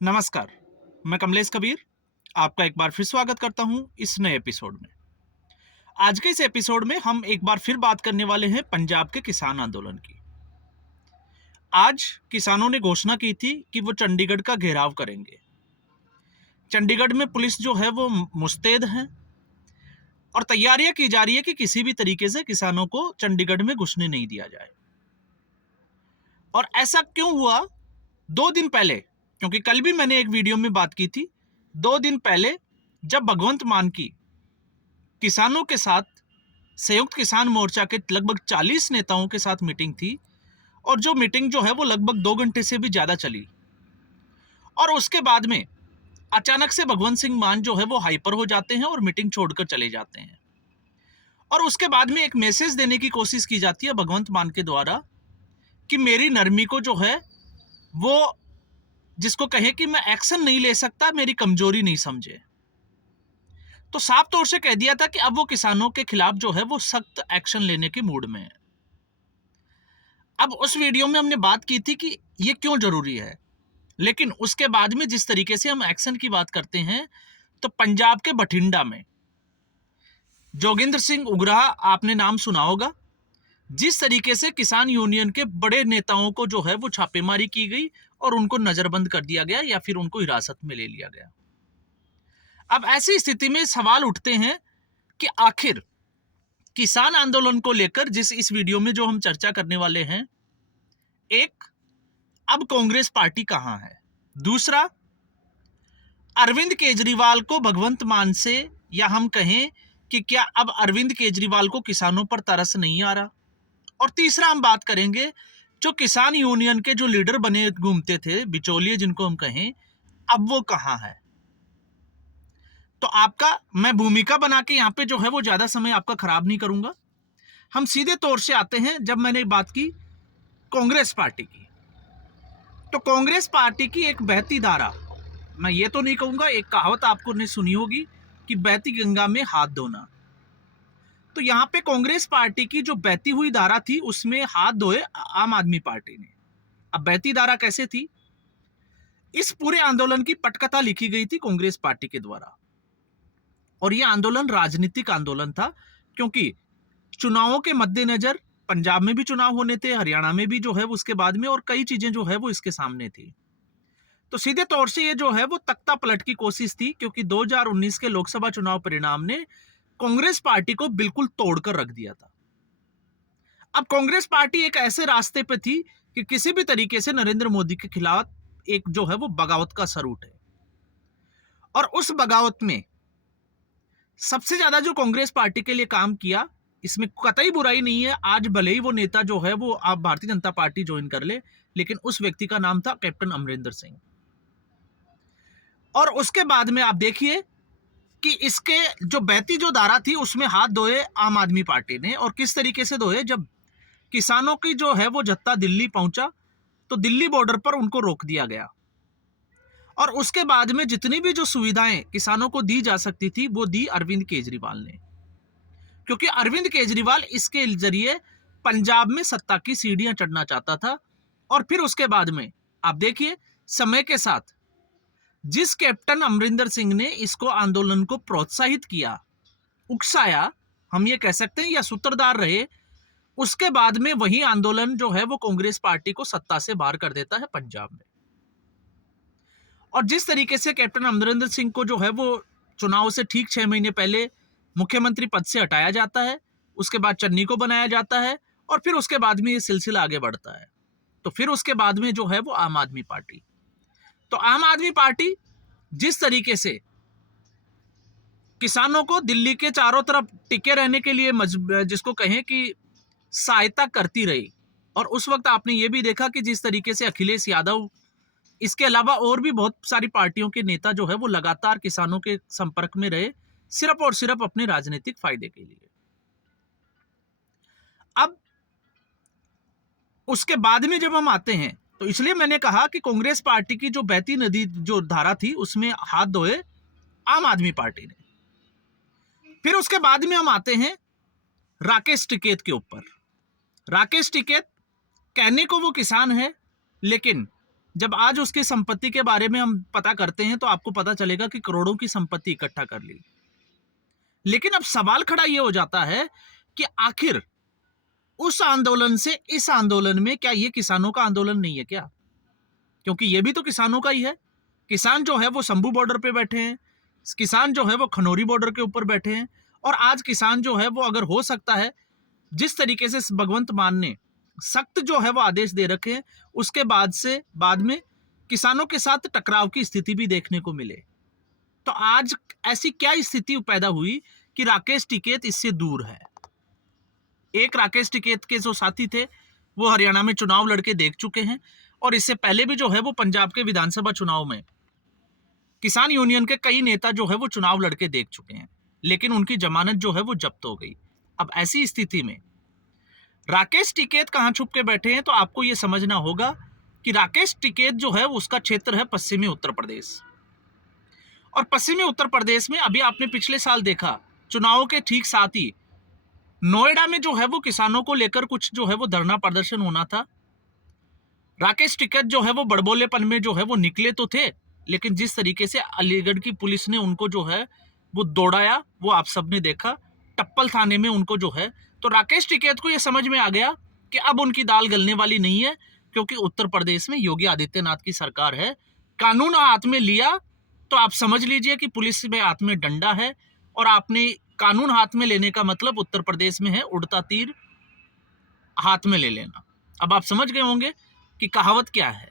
नमस्कार, मैं कमलेश कबीर आपका एक बार फिर स्वागत करता हूं इस नए एपिसोड में। आज के इस एपिसोड में हम एक बार फिर बात करने वाले हैं पंजाब के किसान आंदोलन की। आज किसानों ने घोषणा की थी कि वो चंडीगढ़ का घेराव करेंगे। चंडीगढ़ में पुलिस जो है वो मुस्तैद है और तैयारियां की जा रही है कि किसी भी तरीके से किसानों को चंडीगढ़ में घुसने नहीं दिया जाए। और ऐसा क्यों हुआ? 2 दिन पहले, क्योंकि कल भी मैंने एक वीडियो में बात की थी, 2 दिन पहले जब भगवंत मान की किसानों के साथ संयुक्त किसान मोर्चा के लगभग 40 नेताओं के साथ मीटिंग थी और जो मीटिंग जो है वो लगभग 2 घंटे से भी ज्यादा चली और उसके बाद में अचानक से भगवंत सिंह मान जो है वो हाइपर हो जाते हैं और मीटिंग छोड़कर चले जाते हैं। और उसके बाद में एक मैसेज देने की कोशिश की जाती है भगवंत मान के द्वारा कि मेरी नरमी को जो है वो, जिसको कहे कि मैं एक्शन नहीं ले सकता, मेरी कमजोरी नहीं समझे। तो साफ तौर से कह दिया था कि अब वो किसानों के खिलाफ जो है वो सख्त एक्शन लेने के मूड में है। अब उस वीडियो में हमने बात की थी कि ये क्यों जरूरी है, लेकिन उसके बाद में जिस तरीके से हम एक्शन की बात करते हैं तो पंजाब के बठिंडा में जोगिंदर सिंह उग्राह, आपने नाम सुना होगा, जिस तरीके से किसान यूनियन के बड़े नेताओं को जो है वो छापेमारी की गई और उनको नजरबंद कर दिया गया या फिर उनको हिरासत में ले लिया गया। अब ऐसी स्थिति में सवाल उठते हैं कि आखिर किसान आंदोलन को लेकर जिस इस वीडियो में जो हम चर्चा करने वाले हैं, एक, अब कांग्रेस पार्टी कहां है? दूसरा, अरविंद केजरीवाल को भगवंत मान से, या हम कहें कि क्या अब अरविंद केजरीवाल को किसानों पर तरस नहीं आ रहा? और तीसरा हम बात करेंगे जो किसान यूनियन के जो लीडर बने घूमते थे, बिचौलिए जिनको हम कहें, अब वो कहां है? तो आपका मैं भूमिका बना के यहां पे जो है वो ज्यादा समय आपका खराब नहीं करूंगा। हम सीधे तौर से आते हैं, जब मैंने बात की कांग्रेस पार्टी की, तो कांग्रेस पार्टी की एक बहती धारा, मैं ये तो नहीं कहूंगा, एक कहावत आपको ने सुनी होगी कि बहती गंगा में हाथ धोना। तो यहां पे कांग्रेस पार्टी की जो बहती हुई धारा थी उसमें हाथ धोए आम आदमी पार्टी ने। अब बहती धारा कैसे थी? इस पूरे आंदोलन की पटकथा लिखी गई थी कांग्रेस पार्टी के द्वारा और यह आंदोलन राजनीतिक आंदोलन था, क्योंकि चुनावों के मद्देनजर पंजाब में भी चुनाव होने थे, हरियाणा में भी जो है उसके बाद में, और कई चीजें जो है वो इसके सामने थी। तो सीधे तौर से ये जो है वो तख्ता पलट की कोशिश थी, क्योंकि 2019 के लोकसभा चुनाव परिणाम ने कांग्रेस पार्टी को बिल्कुल तोड़कर रख दिया था। अब कांग्रेस पार्टी एक ऐसे रास्ते पे थी कि किसी भी तरीके से नरेंद्र मोदी के खिलाफ एक जो है वो बगावत का सर उठे, और उस बगावत में सबसे ज्यादा जो कांग्रेस पार्टी के लिए काम किया, इसमें कतई बुराई नहीं है, आज भले ही वो नेता जो है वो आप भारतीय जनता पार्टी ज्वाइन कर ले, लेकिन उस व्यक्ति का नाम था कैप्टन अमरिंदर सिंह। और उसके बाद में आप देखिए कि इसके जो बहती जो धारा थी उसमें हाथ धोए आम आदमी पार्टी ने, और किस तरीके से धोए? जब किसानों की जो है वो जत्था दिल्ली पहुंचा तो दिल्ली बॉर्डर पर उनको रोक दिया गया, और उसके बाद में जितनी भी जो सुविधाएं किसानों को दी जा सकती थी वो दी अरविंद केजरीवाल ने, क्योंकि अरविंद केजरीवाल इसके जरिए पंजाब में सत्ता की सीढ़ियां चढ़ना चाहता था। और फिर उसके बाद में आप देखिए, समय के साथ जिस कैप्टन अमरिंदर सिंह ने इसको आंदोलन को प्रोत्साहित किया, उकसाया, हम ये कह सकते हैं, या सूत्रधार रहे, उसके बाद में वही आंदोलन जो है वो कांग्रेस पार्टी को सत्ता से बाहर कर देता है पंजाब में। और जिस तरीके से कैप्टन अमरिंदर सिंह को जो है वो चुनाव से ठीक 6 महीने पहले मुख्यमंत्री पद से हटाया जाता है, उसके बाद चन्नी को बनाया जाता है, और फिर उसके बाद में ये सिलसिला आगे बढ़ता है। तो फिर उसके बाद में जो है वो आम आदमी पार्टी, तो आम आदमी पार्टी जिस तरीके से किसानों को दिल्ली के चारों तरफ टिके रहने के लिए जिसको कहें कि सहायता करती रही, और उस वक्त आपने ये भी देखा कि जिस तरीके से अखिलेश यादव, इसके अलावा और भी बहुत सारी पार्टियों के नेता जो है वो लगातार किसानों के संपर्क में रहे, सिर्फ और सिर्फ अपने राजनीतिक फायदे के लिए। अब उसके बाद में जब हम आते हैं, तो इसलिए मैंने कहा कि कांग्रेस पार्टी की जो बहती नदी जो धारा थी उसमें हाथ धोए आम आदमी पार्टी ने। फिर उसके बाद में हम आते हैं राकेश टिकैत के ऊपर। राकेश टिकैत कहने को वो किसान है, लेकिन जब आज उसकी संपत्ति के बारे में हम पता करते हैं तो आपको पता चलेगा कि करोड़ों की संपत्ति इकट्ठा कर ली। लेकिन अब सवाल खड़ा ये हो जाता है कि आखिर उस आंदोलन से इस आंदोलन में क्या ये किसानों का आंदोलन नहीं है क्या? क्योंकि ये भी तो किसानों का ही है। किसान जो है वो शंभू बॉर्डर पे बैठे हैं, किसान जो है वो खनौरी बॉर्डर के ऊपर बैठे हैं, और आज किसान जो है वो, अगर हो सकता है जिस तरीके से भगवंत मान ने सख्त जो है वो आदेश दे रखे हैं, उसके बाद में किसानों के साथ टकराव की स्थिति भी देखने को मिले। तो आज ऐसी क्या स्थिति पैदा हुई कि राकेश टिकैत इससे दूर है? एक राकेश टिकैत के जो साथी थे वो हरियाणा में चुनाव लड़के देख चुके हैं, और इससे पहले भी जो है वो पंजाब के विधानसभा चुनाव में किसान यूनियन के कई नेता जो है वो चुनाव लड़के देख चुके हैं, लेकिन उनकी जमानत जो है वो जब्त हो गई। अब ऐसी स्थिति में राकेश टिकैत कहां छुप के बैठे हैं? तो आपको यह समझना होगा कि राकेश टिकैत जो है उसका क्षेत्र है पश्चिमी उत्तर प्रदेश, और पश्चिमी उत्तर प्रदेश में अभी आपने पिछले साल देखा, चुनाव के ठीक साथ ही नोएडा में जो है वो किसानों को लेकर कुछ जो है वो धरना प्रदर्शन होना था। राकेश टिकैत जो है वो बड़बोलेपन में जो है वो निकले तो थे, लेकिन जिस तरीके से अलीगढ़ की पुलिस ने उनको जो है वो दौड़ाया वो आप सबने देखा, टप्पल थाने में उनको जो है। तो राकेश टिकैत को ये समझ में आ गया कि अब उनकी दाल गलने वाली नहीं है, क्योंकि उत्तर प्रदेश में योगी आदित्यनाथ की सरकार है। कानून हाथ में लिया तो आप समझ लीजिए कि पुलिस में हाथ में डंडा है, और आपने कानून हाथ में लेने का मतलब उत्तर प्रदेश में है उड़ता तीर हाथ में ले लेना। अब आप समझ गए होंगे कि कहावत क्या है।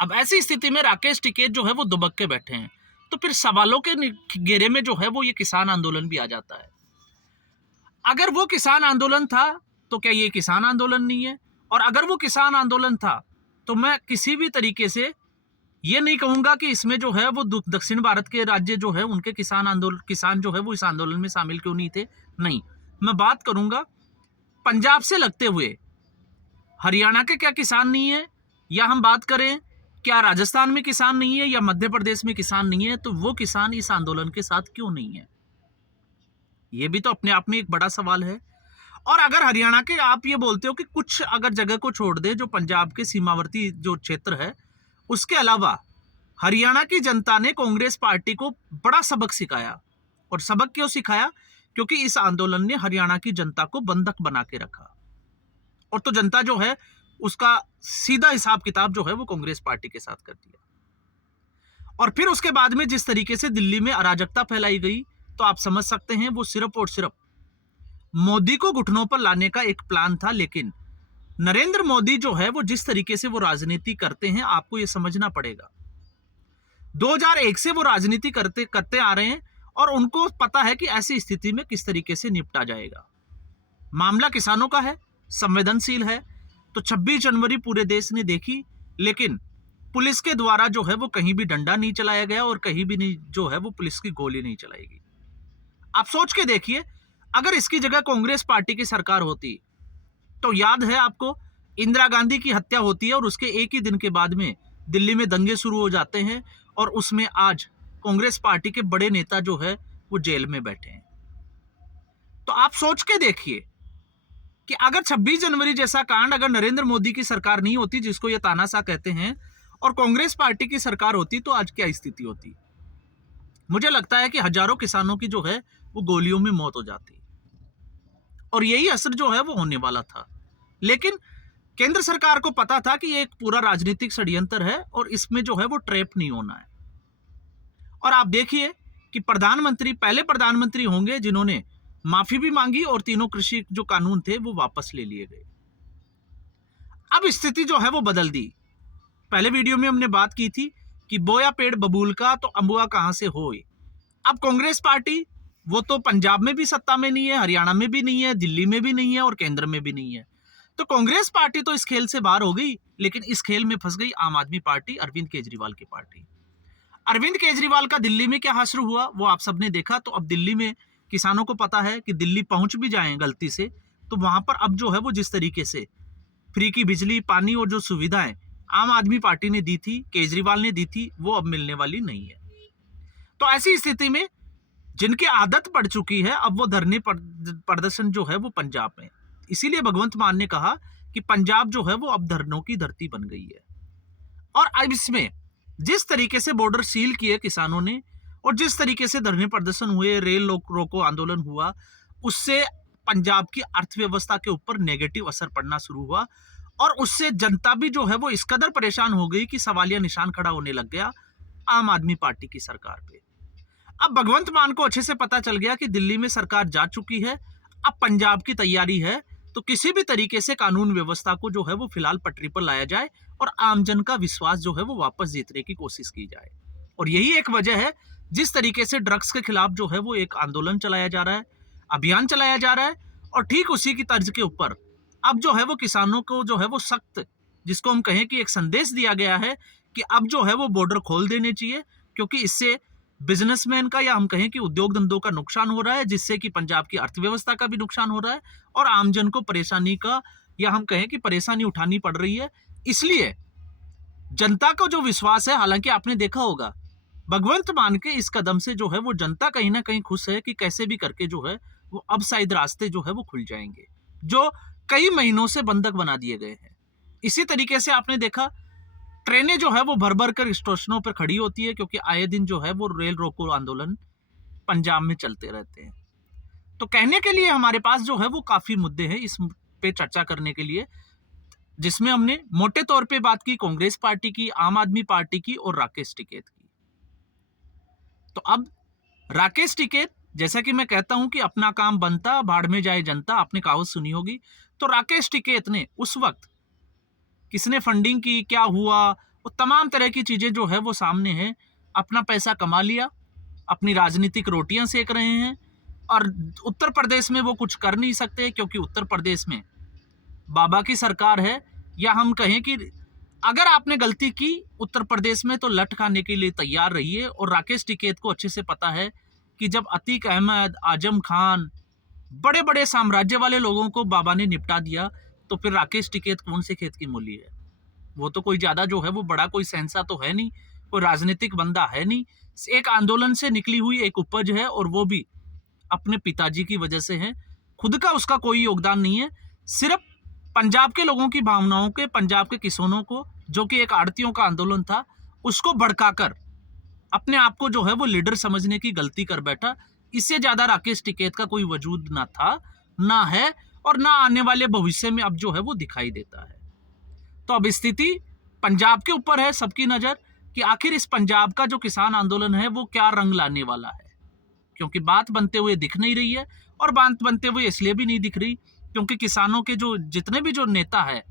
अब ऐसी स्थिति में राकेश टिकैत जो है वो दुबक के बैठे हैं, तो फिर सवालों के घेरे में जो है वो ये किसान आंदोलन भी आ जाता है। अगर वो किसान आंदोलन था तो क्या ये किसान आंदोलन नहीं है? और अगर वो किसान आंदोलन था तो मैं किसी भी तरीके से ये नहीं कहूंगा कि इसमें जो है वो दक्षिण भारत के राज्य जो है उनके किसान जो है वो इस आंदोलन में शामिल क्यों नहीं थे। नहीं, मैं बात करूंगा पंजाब से लगते हुए हरियाणा के क्या किसान नहीं है, या हम बात करें क्या राजस्थान में किसान नहीं है, या मध्य प्रदेश में किसान नहीं है, तो वो किसान इस आंदोलन के साथ क्यों नहीं है? ये भी तो अपने आप में एक बड़ा सवाल है। और अगर हरियाणा के आप ये बोलते हो कि कुछ अगर जगह को छोड़ दे जो पंजाब के सीमावर्ती जो क्षेत्र है, उसके अलावा हरियाणा की जनता ने कांग्रेस पार्टी को बड़ा सबक सिखाया। और सबक क्यों सिखाया? क्योंकि इस आंदोलन ने हरियाणा की जनता को बंधक बना के रखा, और तो जनता जो है उसका सीधा हिसाब किताब जो है वो कांग्रेस पार्टी के साथ कर दिया। और फिर उसके बाद में जिस तरीके से दिल्ली में अराजकता फैलाई गई, तो आप समझ सकते हैं वो सिर्फ और सिर्फ मोदी को घुटनों पर लाने का एक प्लान था। लेकिन नरेंद्र मोदी जो है वो जिस तरीके से वो राजनीति करते हैं, आपको ये समझना पड़ेगा 2001 से वो राजनीति करते आ रहे हैं, और उनको पता है कि ऐसी स्थिति में किस तरीके से निपटा जाएगा। मामला किसानों का है, संवेदनशील है, तो 26 जनवरी पूरे देश ने देखी, लेकिन पुलिस के द्वारा जो है वो कहीं भी डंडा नहीं चलाया गया, और कहीं भी नहीं जो है वो पुलिस की गोली नहीं चलाई गई। आप सोच के देखिए, अगर इसकी जगह कांग्रेस पार्टी की सरकार होती, तो याद है आपको इंदिरा गांधी की हत्या होती है, और उसके एक ही दिन के बाद में दिल्ली में दंगे शुरू हो जाते हैं, और उसमें आज कांग्रेस पार्टी के बड़े नेता जो है वो जेल में बैठे हैं। तो आप सोच के देखिए कि अगर 26 जनवरी जैसा कांड अगर नरेंद्र मोदी की सरकार नहीं होती, जिसको ये तानाशाह कहते हैं, और कांग्रेस पार्टी की सरकार होती, तो आज क्या स्थिति होती? मुझे लगता है कि हजारों किसानों की जो है वो गोलियों में मौत हो जाती, और यही असर जो है वो होने वाला था। लेकिन केंद्र सरकार को पता था कि ये एक पूरा राजनीतिक षड्यंत्र है, और इसमें जो है वो ट्रैप नहीं होना है। और आप देखिए कि पहले प्रधानमंत्री होंगे जिन्होंने माफी भी मांगी, और तीनों कृषि जो कानून थे वो वापस ले लिए गए। अब स्थिति जो है वो बदल दी। पहले वीडियो में हमने बात की थी कि बोया पेड़ बबूल का तो अम्बुआ कहां से होए। अब कांग्रेस पार्टी वो तो पंजाब में भी सत्ता में नहीं है, हरियाणा में भी नहीं है, दिल्ली में भी नहीं है, और केंद्र में भी नहीं है। तो कांग्रेस पार्टी तो इस खेल से बाहर हो गई, लेकिन इस खेल में फंस गई आम आदमी पार्टी, अरविंद केजरीवाल की पार्टी। अरविंद केजरीवाल का दिल्ली में क्या हासिल हुआ वो आप सबने देखा। तो अब दिल्ली में किसानों को पता है कि दिल्ली पहुंच भी जाएं गलती से, तो वहां पर अब जो है वो जिस तरीके से फ्री की बिजली, पानी और जो सुविधाएं आम आदमी पार्टी ने दी थी, केजरीवाल ने दी थी, वो अब मिलने वाली नहीं है। तो ऐसी स्थिति में जिनकी आदत पड़ चुकी है, अब वो धरने प्रदर्शन जो है वो पंजाब में। इसीलिए भगवंत मान ने कहा कि पंजाब जो है वो अब धरनों की धरती बन गई है। और अब इसमें जिस तरीके से बॉर्डर सील किए किसानों ने और जिस तरीके से धरने प्रदर्शन हुए, रेल रोको आंदोलन हुआ, उससे पंजाब की अर्थव्यवस्था के ऊपर नेगेटिव असर पड़ना शुरू हुआ और उससे जनता भी जो है वो इस कदर परेशान हो गई कि सवालिया निशान खड़ा होने लग गया आम आदमी पार्टी की सरकार पे। अब भगवंत मान को अच्छे से पता चल गया कि दिल्ली में सरकार जा चुकी है, अब पंजाब की तैयारी है तो किसी भी तरीके से कानून व्यवस्था को जो है वो फिलहाल पटरी पर लाया जाए और आमजन का विश्वास जो है वो वापस जीतने की कोशिश की जाए। और यही एक वजह है जिस तरीके से ड्रग्स के खिलाफ जो है वो एक आंदोलन चलाया जा रहा है, अभियान चलाया जा रहा है। और ठीक उसी की तर्ज के ऊपर अब जो है वो किसानों को जो है वो सख्त, जिसको हम कहें कि एक संदेश दिया गया है कि अब जो है वो बॉर्डर खोल देने चाहिए, क्योंकि इससे बिजनेसमैन का या हम कहें कि उद्योग धंधों का नुकसान हो रहा है, जिससे कि पंजाब की अर्थव्यवस्था का भी नुकसान हो रहा है और आमजन को परेशानी का या हम कहें कि परेशानी उठानी पड़ रही है। इसलिए जनता का जो विश्वास है, हालांकि आपने देखा होगा भगवंत मान के इस कदम से जो है वो जनता कहीं ना कहीं खुश है कि कैसे भी करके जो है वो अब शायद रास्ते जो है वो खुल जाएंगे, जो कई महीनों से बंधक बना दिए गए हैं। इसी तरीके से आपने देखा ट्रेनें जो है वो भर भर कर स्टेशनों पर खड़ी होती है, क्योंकि आए दिन जो है वो रेल रोको आंदोलन पंजाब में चलते रहते हैं। तो कहने के लिए हमारे पास जो है वो काफी मुद्दे हैं इस पे चर्चा करने के लिए, जिसमें हमने मोटे तौर पे बात की कांग्रेस पार्टी की, आम आदमी पार्टी की और राकेश टिकैत की। तो अब राकेश टिकैत, जैसा कि मैं कहता हूं कि अपना काम बनता भाड़ में जाए जनता, आपने कहावत सुनी होगी। तो राकेश टिकैत ने उस वक्त किसने फंडिंग की, क्या हुआ, वो तमाम तरह की चीजें जो है वो सामने है। अपना पैसा कमा लिया, अपनी राजनीतिक रोटियां सेक रहे हैं और उत्तर प्रदेश में वो कुछ कर नहीं सकते, क्योंकि उत्तर प्रदेश में बाबा की सरकार है। या हम कहें कि अगर आपने गलती की उत्तर प्रदेश में तो लठ खाने के लिए तैयार रहिए। और राकेश टिकैत को अच्छे से पता है कि जब अतीक अहमद, आजम खान, बड़े बड़े साम्राज्य वाले लोगों को बाबा ने निपटा दिया, तो फिर राकेश टिकैत कौन से खेत की मूली है? वो तो कोई ज्यादा जो है वो बड़ा कोई सेंसा तो है नहीं, कोई राजनीतिक बंदा है नहीं। एक आंदोलन से निकली हुई एक उपज है और वो भी अपने पिताजी की वजह से है। खुद का उसका कोई योगदान नहीं है, सिर्फ पंजाब के लोगों की भावनाओं के, पंजाब के किसानों को, जो कि एक आड़तियों का आंदोलन था, उसको भड़काकर अपने आप को जो है वो लीडर समझने की गलती कर बैठा। इससे ज्यादा राकेश टिकैत का कोई वजूद ना था, ना है और ना आने वाले भविष्य में अब जो है वो दिखाई देता है। तो अब स्थिति पंजाब के ऊपर है सबकी नजर कि आखिर इस पंजाब का जो किसान आंदोलन है वो क्या रंग लाने वाला है, क्योंकि बात बनते हुए दिख नहीं रही है। और बात बनते हुए इसलिए भी नहीं दिख रही क्योंकि किसानों के जो जितने भी जो नेता है,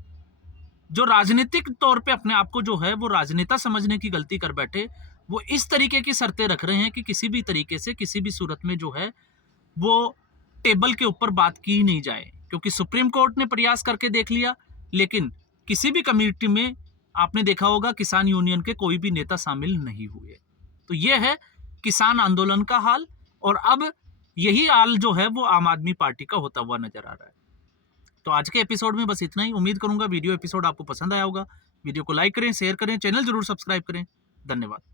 जो राजनीतिक तौर पे अपने आप को जो है वो राजनेता समझने की गलती कर बैठे, वो इस तरीके की शर्तें रख रहे हैं कि किसी भी तरीके से किसी भी सूरत में जो है वो टेबल के ऊपर बात की नहीं जाए। क्योंकि सुप्रीम कोर्ट ने प्रयास करके देख लिया, लेकिन किसी भी कमेटी में आपने देखा होगा किसान यूनियन के कोई भी नेता शामिल नहीं हुए। तो यह है किसान आंदोलन का हाल, और अब यही हाल जो है वो आम आदमी पार्टी का होता हुआ नजर आ रहा है। तो आज के एपिसोड में बस इतना ही। उम्मीद करूंगा वीडियो एपिसोड आपको पसंद आया होगा। वीडियो को लाइक करें, शेयर करें, चैनल जरूर सब्सक्राइब करें। धन्यवाद।